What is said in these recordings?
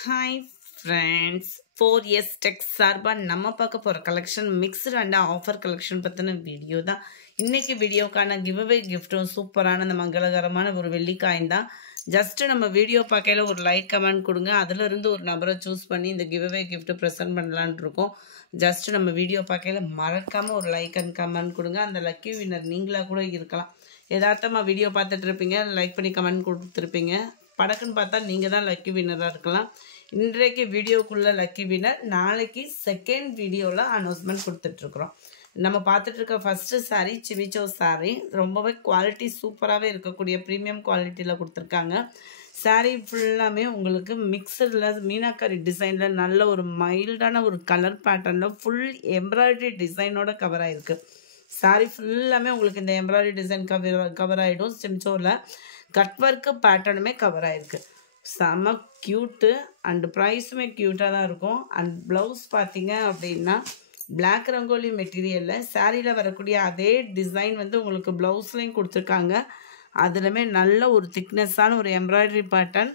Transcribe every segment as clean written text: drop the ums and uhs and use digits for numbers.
Hi friends, 4S tech சார்பாக நம்ம பார்க்க போகிற collection mixed and offer collection பற்றின வீடியோ தான். இன்றைக்கி வீடியோக்கான கிவ்அவே கிஃப்ட்டும் சூப்பரான அந்த மங்களகரமான ஒரு வெள்ளிக்காயின் தான். ஜஸ்ட்டு நம்ம வீடியோ பார்க்கையில் ஒரு லைக் கமெண்ட் கொடுங்க, அதிலிருந்து ஒரு நபரை சூஸ் பண்ணி இந்த கிவ்அவே கிஃப்ட்டு ப்ரெசென்ட் பண்ணலான் இருக்கோம். ஜஸ்ட்டு நம்ம வீடியோ பார்க்கையில் மறக்காமல் ஒரு லைக் அண்ட் கமெண்ட் கொடுங்க. அந்த லக்கி வின்னர் நீங்களாக கூட இருக்கலாம். யதார்த்தமாக வீடியோ பார்த்துட்டு இருப்பீங்க, லைக் பண்ணி கமெண்ட் கொடுத்துருப்பீங்க, படக்குன்னு பார்த்தா நீங்கள் தான் லக்கி வின்னராக இருக்கலாம். இன்றைக்கு வீடியோக்குள்ளே லக்கி வின்னர், நாளைக்கு செகண்ட் வீடியோவில் அனௌன்ஸ்மெண்ட் கொடுத்துட்ருக்குறோம். நம்ம பார்த்துட்டு இருக்க ஃபஸ்ட்டு சாரீ சிமிச்சோ சாரீ. ரொம்பவே குவாலிட்டி சூப்பராகவே இருக்கக்கூடிய ப்ரீமியம் குவாலிட்டியில் கொடுத்துருக்காங்க. சாரீ ஃபுல்லாமே உங்களுக்கு மிக்சரில் மீனாக்காரி டிசைனில் நல்ல ஒரு மைல்டான ஒரு கலர் பேட்டர்னில் ஃபுல் எம்ப்ராய்டரி டிசைனோட கவர் ஆகிருக்கு. சாரீ ஃபுல்லாமே உங்களுக்கு இந்த எம்ப்ராய்டரி டிசைன் கவர் ஆகிடும். சிமிச்சோவில் கட் ஒர்க்கு பேட்டர்னுமே கவர் ஆகிருக்கு. செம்ம க்யூட்டு அண்ட் ப்ரைஸுமே க்யூட்டாக தான் இருக்கும். அண்ட் ப்ளவுஸ் பார்த்தீங்க அப்படின்னா பிளாக் ரங்கோலி மெட்டீரியலில் சாரியில் வரக்கூடிய அதே டிசைன் வந்து உங்களுக்கு ப்ளவுஸ்லேயும் கொடுத்துருக்காங்க. அதுலேயுமே நல்ல ஒரு திக்னஸ்ஸான ஒரு எம்ப்ராய்டரி பேட்டர்ன்,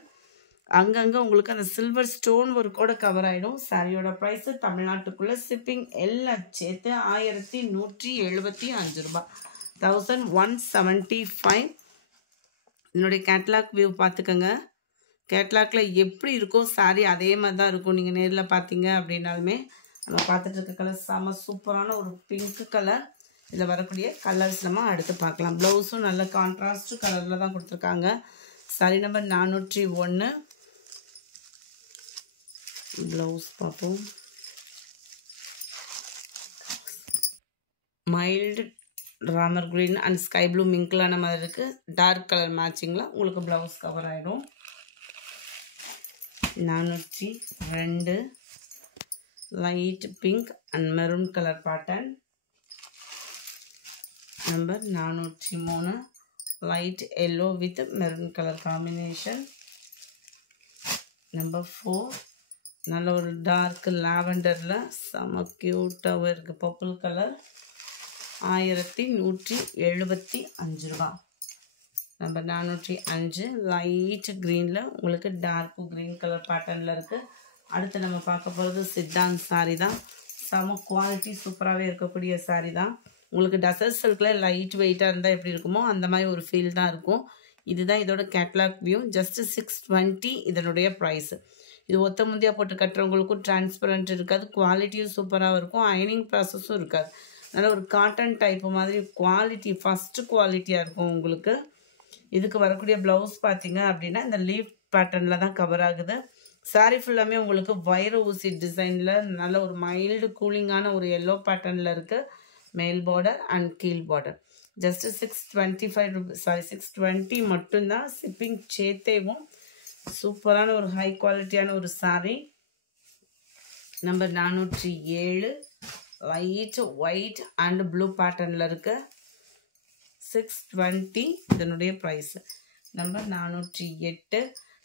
அங்கங்கே உங்களுக்கு அந்த சில்வர் ஸ்டோன் ஒர்க்கோட கவர் ஆகிடும். சாரியோட ப்ரைஸு தமிழ்நாட்டுக்குள்ளே ஷிப்பிங் எல்லாம் சேர்த்து 1175 ரூபா, 1175. என்னுடைய கேட்லாக் வியூ பார்த்துக்கோங்க. கேட்லாக்கில் எப்படி இருக்கும் சாரீ அதே மாதிரி தான் இருக்கும். நீங்கள் நேரில் பார்த்தீங்க அப்படின்னாலுமே நம்ம பார்த்துட்டு இருக்க கலர் செம்ம சூப்பரான ஒரு பிங்க் கலர். இதில் வரக்கூடிய கலர்ஸ் நம்ம அடுத்து பார்க்கலாம். ப்ளவுஸும் நல்ல கான்ட்ராஸ்ட் கலரில் தான் கொடுத்துருக்காங்க. Saree number 401. ப்ளவுஸ் பார்ப்போம். Mild Ramar green and sky blue மிங்க்லான மாதிரி இருக்குது. டார்க் கலர் மேட்சிங்கில் உங்களுக்கு ப்ளவுஸ் கவர் ஆகிடும். 402 light pink and maroon colour pattern. Number 403 light yellow with maroon colour combination. Number 4 நல்ல ஒரு டார்க் லாவெண்டரில் செம க்யூட்டாகவும் இருக்குது பர்பிள் கலர். 1175 ரூபா. நம்பர் 405 லைட் க்ரீனில் உங்களுக்கு டார்க் க்ரீன் கலர் பேட்டர்னில் இருக்குது. அடுத்து நம்ம பார்க்க போகிறது சித்தாந்த் சாரீ தான். செம குவாலிட்டி சூப்பராகவே இருக்கக்கூடிய சாரீ தான். உங்களுக்கு டசர் சில்கில் லைட் வெயிட்டாக இருந்தால் எப்படி இருக்குமோ அந்த மாதிரி ஒரு ஃபீல் தான் இருக்கும். இதுதான் இதோட கேட்லாக் வியூ. ஜஸ்ட்டு 620 இதனுடைய ப்ரைஸு. இது ஒத்த முந்தியாக போட்டு கட்டுறவங்களுக்கும் டிரான்ஸ்பரண்ட் இருக்காது, குவாலிட்டியும் சூப்பராக இருக்கும், அயனிங் ப்ராசஸும் இருக்காது. நல்ல ஒரு காட்டன் டைப்பு மாதிரி குவாலிட்டி, ஃபஸ்ட்டு குவாலிட்டியாக இருக்கும் உங்களுக்கு. இதுக்கு வரக்கூடிய ப்ளவுஸ் பார்த்தீங்க அப்படின்னா இந்த லீஃப் பேட்டர்னில் தான் கவர் ஆகுது. சாரீ ஃபுல்லாமே உங்களுக்கு வைர ஊசி டிசைனில் நல்ல ஒரு மைல்டு கூலிங்கான ஒரு எல்லோ பேட்டர்னில் இருக்குது. மேல் பார்டர் அண்ட் கீழ் பார்டர். ஜஸ்ட்டு 620 மட்டும்தான். ஷிப்பிங் சேர்த்தேவும். சூப்பரான ஒரு ஹை குவாலிட்டியான ஒரு sari. Number 407 light white and blue பேட்டர்னில் இருக்கு. 620 இதனுடைய ப்ரைஸு. நம்பர் 408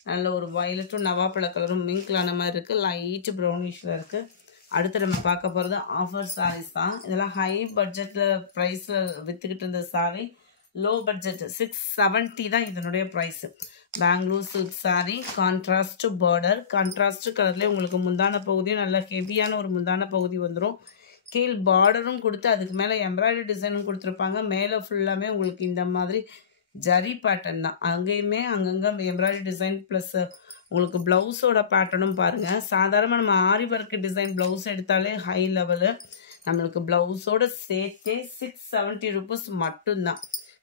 நல்ல ஒரு வயலட்டும் நவாப்பழ கலரும் மிங்க்லான மாதிரி இருக்குது, லைட் ப்ரௌனிஷில் இருக்குது. அடுத்து நம்ம பார்க்க போகிறது ஆஃபர் சாரீஸ் தான். இதெல்லாம் ஹை பட்ஜெட்டில் ப்ரைஸில் விற்றுக்கிட்டு இருந்த சாரீ. லோ பட்ஜெட் 670 தான் இதனுடைய price. Bangalore silk saree, contrast border, contrast கலர்லேயே உங்களுக்கு முந்தான பகுதியும் நல்ல ஹெவியான ஒரு முந்தான பகுதி வந்துடும். கீழ் பார்டரும் கொடுத்து அதுக்கு மேலே எம்ப்ராய்டரி டிசைனும் கொடுத்துருப்பாங்க. மேலே ஃபுல்லாமே உங்களுக்கு இந்த மாதிரி ஜரி பேட்டர்ன் தான். அங்கேயுமே அங்கங்கே எம்ப்ராய்டரி டிசைன் ப்ளஸ் உங்களுக்கு ப்ளவுஸோட பேட்டர்னும் பாருங்கள். சாதாரணமாக நம்ம ஆரி ஒர்க்கு டிசைன் ப்ளவுஸ் எடுத்தாலே ஹை லெவலு. நம்மளுக்கு ப்ளவுஸோடு சேர்த்தே 670 ருபீஸ் மட்டும்தான்.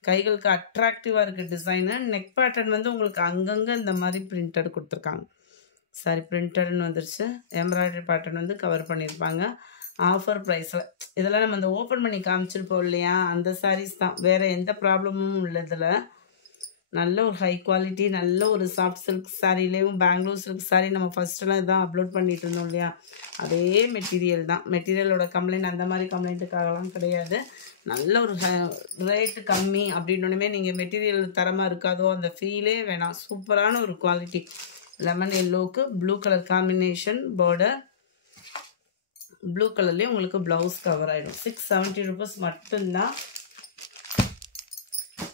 கைகளுக்கு அட்ராக்டிவாக இருக்குது டிசைனு. நெக் பேட்டர்ன் வந்து உங்களுக்கு அங்கங்கே இந்த மாதிரி பிரிண்டட் கொடுத்துருக்காங்க. சாரி, பிரிண்டட்னு வந்துருச்சு. எம்ப்ராய்டரி பேட்டர்ன் வந்து கவர் பண்ணியிருப்பாங்க. ஆஃபர் ப்ரைஸில் இதெல்லாம் நம்ம இந்த ஓப்பன் பண்ணி காமிச்சிருப்போம் இல்லையா, அந்த சாரீஸ் தான். வேறு எந்த ப்ராப்ளமும் இல்லை. இதில் நல்ல ஒரு ஹை குவாலிட்டி, நல்ல ஒரு சாஃப்ட் சில்க் சாரீலேயும் பெங்களூர் சில்க் சாரீ நம்ம ஃபஸ்ட்டெல்லாம் இதான் அப்லோட் பண்ணிட்டு இருந்தோம் இல்லையா, அதே மெட்டீரியல் தான். மெட்டீரியலோட கம்ப்ளைண்ட் அந்த மாதிரி கம்ப்ளைண்ட்டுக்காகலாம் கிடையாது. நல்ல ஒரு ரேட்டு கம்மி அப்படின்னோடனே நீங்கள் மெட்டீரியல் தரமாக இருக்காதோ அந்த ஃபீலே வேணாம். சூப்பரான ஒரு குவாலிட்டி. லெமன் எல்லோவுக்கு blue colour combination border, blue கலர்லேயே உங்களுக்கு ப்ளவுஸ் கவர் ஆகிடும். 670 ருபீஸ் மட்டும்தான்.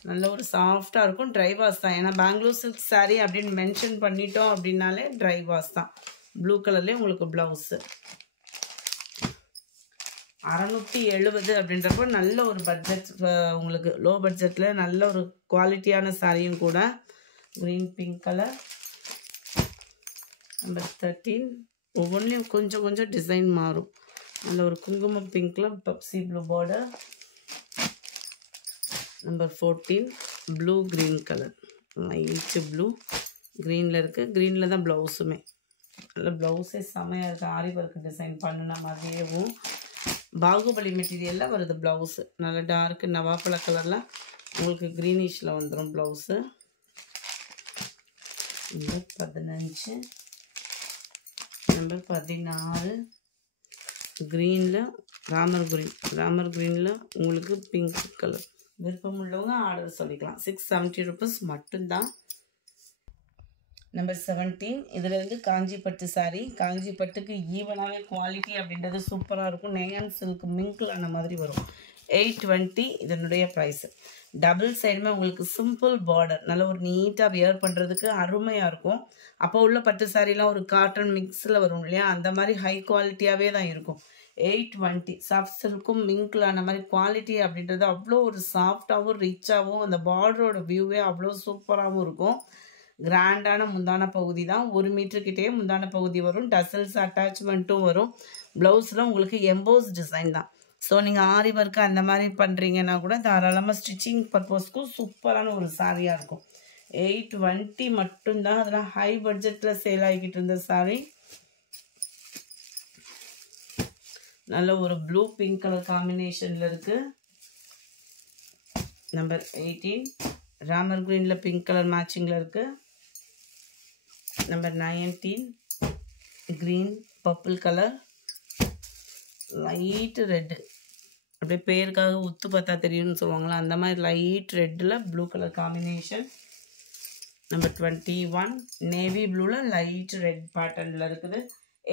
நல்ல ஒரு சாஃப்டாக இருக்கும். ட்ரை வாஷ் தான். ஏன்னா பெங்களூர் சில்க் சாரீ அப்படின்னு மென்ஷன் பண்ணிட்டோம் அப்படின்னாலே ட்ரை வாஷ் தான். ப்ளூ கலர்லேயே உங்களுக்கு ப்ளவுஸு 670 அப்படின்றப்போ நல்ல ஒரு பட்ஜெட், உங்களுக்கு லோ பட்ஜெட்டில் நல்ல ஒரு குவாலிட்டியான சாரியும் கூட. Green pink colour number 13. ஒவ்வொன்றிலையும் கொஞ்சம் கொஞ்சம் டிசைன் மாறும். நல்ல ஒரு குங்குமம் பிங்க்கில் Pepsi blue border. Number 14 blue green colour, light blue க்ரீனில் இருக்குது. க்ரீனில் தான் ப்ளவுஸுமே. நல்ல ப்ளவுஸே செமையாக இருக்குது. ஆரி ஒர்க் டிசைன் பண்ணின மாதிரியேவும் பாகுபலி மெட்டீரியலில் வருது ப்ளவுஸு. நல்ல டார்க்கு நவாப்பழ கலரில் உங்களுக்கு க்ரீனிஷில் வந்துடும் ப்ளவுஸு. நம்பர் 15 நம்பர் 16 க்ரீனில் ராமர் க்ரீனில் உங்களுக்கு பிங்க் கலர். விருப்பம் உள்ளவங்க ஆர்டர் சொல்லிக்கலாம். 670 rupees மட்டும்தான். நம்பர் 17 இதில் இருந்து காஞ்சி பட்டு சாரீ. காஞ்சி பட்டுக்கு ஈவனாகவே குவாலிட்டி அப்படின்றது சூப்பராக இருக்கும். நேயன் சில்க் மிங்கிள் அந்த மாதிரி வரும். 820 இதனுடைய ப்ரைஸு. டபுள் சைடுமே உங்களுக்கு சிம்பிள் பார்டர், நல்ல ஒரு நீட்டாக வியர் பண்ணுறதுக்கு அருமையாக இருக்கும். அப்போ உள்ள பட்டு சாரீலாம் ஒரு காட்டன் மிக்ஸில் வரும் இல்லையா, அந்த மாதிரி ஹை குவாலிட்டியாகவே தான் இருக்கும். 820 சாஃப்ட் சில்க்கும் மிங்கிள் அந்த மாதிரி குவாலிட்டி அப்படின்றது அவ்வளோ ஒரு சாஃப்டாகவும் ரிச்சாகவும், அந்த பார்டரோட வியூவே அவ்வளோ சூப்பராகவும் இருக்கும். கிராண்டான முந்தான பகுதி தான். 1 மீட்டர்கிட்டே முந்தான பகுதி வரும். டசல்ஸ் அட்டாச்மெண்ட்டும் வரும். ப்ளவுஸில் உங்களுக்கு எம்போஸ் டிசைன் தான். ஸோ நீங்கள் ஆரி ஒர்க்கு அந்த மாதிரி பண்ணுறீங்கன்னா கூட தாராளமாக ஸ்டிச்சிங் பர்பஸ்க்கும் சூப்பரான ஒரு சாரியாக இருக்கும். 820 மட்டும்தான். அதெல்லாம் ஹை பட்ஜெட்டில் சேல் ஆகிக்கிட்டு இருந்த சாரி. நல்ல ஒரு ப்ளூ பிங்க் கலர் காம்பினேஷனில் இருக்குது. நம்பர் 18 ராமர் க்ரீனில் பிங்க் கலர் மேட்சிங்கில் இருக்குது. Number 19 green purple colour, light red, அப்படியே பேருக்காக உத்து பார்த்தா தெரியும்னு சொல்லுவாங்களா, அந்த மாதிரி லைட் ரெட்டில் blue colour combination. Number 21 navy ப்ளூவில் லைட் ரெட் பேட்டர்னில் இருக்குது.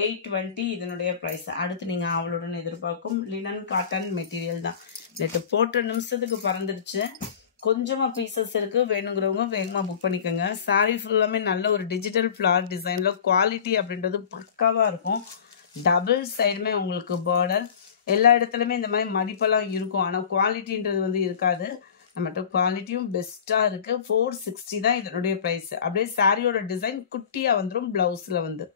820 இதனுடைய ப்ரைஸ். அடுத்து நீங்கள் அவளுடன் எதிர்பார்க்கும் லினன் காட்டன் மெட்டீரியல் தான். நேற்று போட்ட நிமிஷத்துக்கு பறந்துடுச்சு. கொஞ்சமாக பீசஸ் இருக்குது. வேணுங்கிறவங்க வேகமாக புக் பண்ணிக்கோங்க. சாரீ ஃபுல்லாமே நல்ல ஒரு டிஜிட்டல் ஃப்ளார் டிசைனில் குவாலிட்டி அப்படின்றது பக்காவாக இருக்கும். டபுள் சைடுமே உங்களுக்கு பார்டர், எல்லா இடத்துலையுமே இந்த மாதிரி மடிப்பெல்லாம் இருக்கும். ஆனால் குவாலிட்டின்றது வந்து இருக்காது. நம்மகிட்ட குவாலிட்டியும் பெஸ்ட்டாக இருக்குது. 460 தான் இதனுடைய ப்ரைஸ். அப்படியே சாரியோட டிசைன் குட்டியாக வந்துடும் ப்ளவுஸில் வந்து.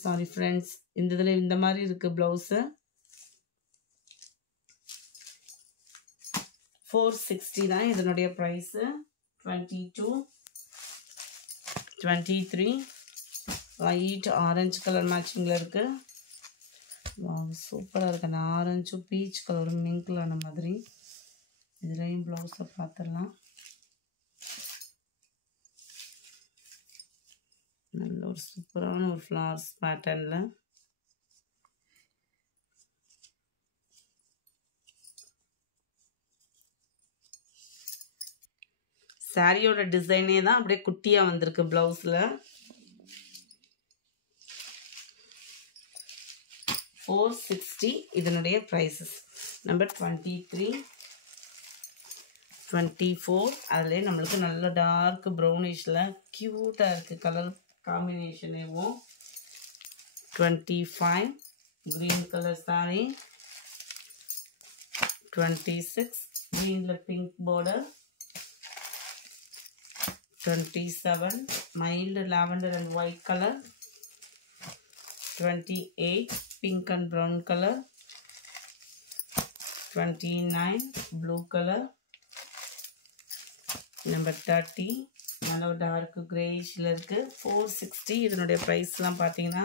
சாரி ஃப்ரெண்ட்ஸ், இந்த இதில் இந்த மாதிரி இருக்குது ப்ளவுஸு. 460 தான் இதனுடைய ப்ரைஸு. 22 23 லைட் ஆரஞ்சு கலர் மேட்சிங்கில் இருக்குது. சூப்பராக இருக்குது. அந்த ஆரஞ்சும் பீச் கலரும் மிங்கிளான மாதிரி. இதுலேயும் ப்ளவுஸை பார்த்துடலாம். நல்ல ஒரு சூப்பரான ஒரு ஃப்ளவர்ஸ் பேட்டர்னில் சாரியோட டிசைனே தான் அப்படியே குட்டியாக வந்திருக்கு ப்ளவுஸில். 460 இதனுடைய ப்ரைஸஸ். நம்பர் 23 24 அதிலே நம்மளுக்கு நல்ல டார்க் ப்ரௌனிஷில் க்யூட்டாக இருக்குது கலர் காம்பினேஷனேவும். 25 green colour sorry. 26 க்ரீனில் pink border. 27 mild lavender and white color. 28 pink and brown color. 29 blue color. Number 30 நல்ல டார்க் கிரேஷில் இருக்குது. 460 இதனுடைய ப்ரைஸ்லாம் பார்த்தீங்கன்னா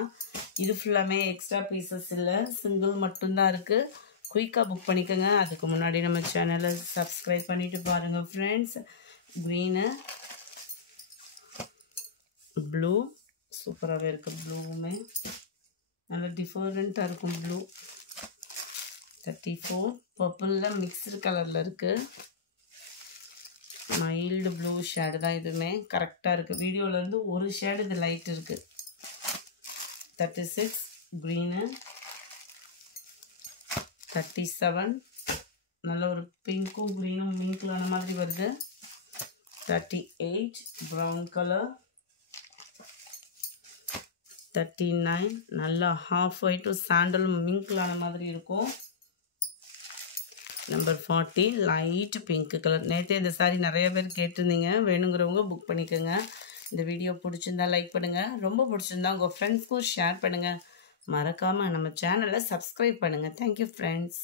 இது ஃபுல்லாமே எக்ஸ்ட்ரா பீசஸ் இல்லை, சிங்கிள் மட்டும்தான் இருக்குது. குயிக்காக புக் பண்ணிக்கோங்க. அதுக்கு முன்னாடி நம்ம சேனலை சப்ஸ்கிரைப் பண்ணிவிட்டு பாருங்கள் ஃப்ரெண்ட்ஸ். க்ரீனு ப்ளூ சூப்பராகவே இருக்குது. ப்ளூவுமே நல்ல டிஃபரெண்ட்டாக இருக்கும் ப்ளூ. 34 பர்பிளில் மிக்ஸ்டு கலரில் இருக்குது. மைல்டு ப்ளூ ஷேடு தான். இதுவுமே கரெக்டாக இருக்குது. வீடியோவிலேருந்து ஒரு ஷேடு இது லைட் இருக்குது. 36 க்ரீனு. 37 நல்ல ஒரு பிங்க்கும் க்ரீனும் மிங்க்லான மாதிரி வருது. 38 ப்ரௌன் கலர். 39 நல்லா ஹாஃப் ஒயிட்டும் சாண்டலும் மிங்க்லான மாதிரி இருக்கும். Number 40 light pink colour. நேற்றே இந்த சாரீ நிறைய பேர் கேட்டிருந்தீங்க, வேணுங்கிறவங்க புக் பண்ணிக்கோங்க. இந்த வீடியோ பிடிச்சிருந்தா லைக் பண்ணுங்கள், ரொம்ப பிடிச்சிருந்தா உங்கள் ஃப்ரெண்ட்ஸ்க்கும் ஷேர் பண்ணுங்கள். மறக்காமல் நம்ம சேனலை சப்ஸ்கிரைப் பண்ணுங்கள். Thank you friends.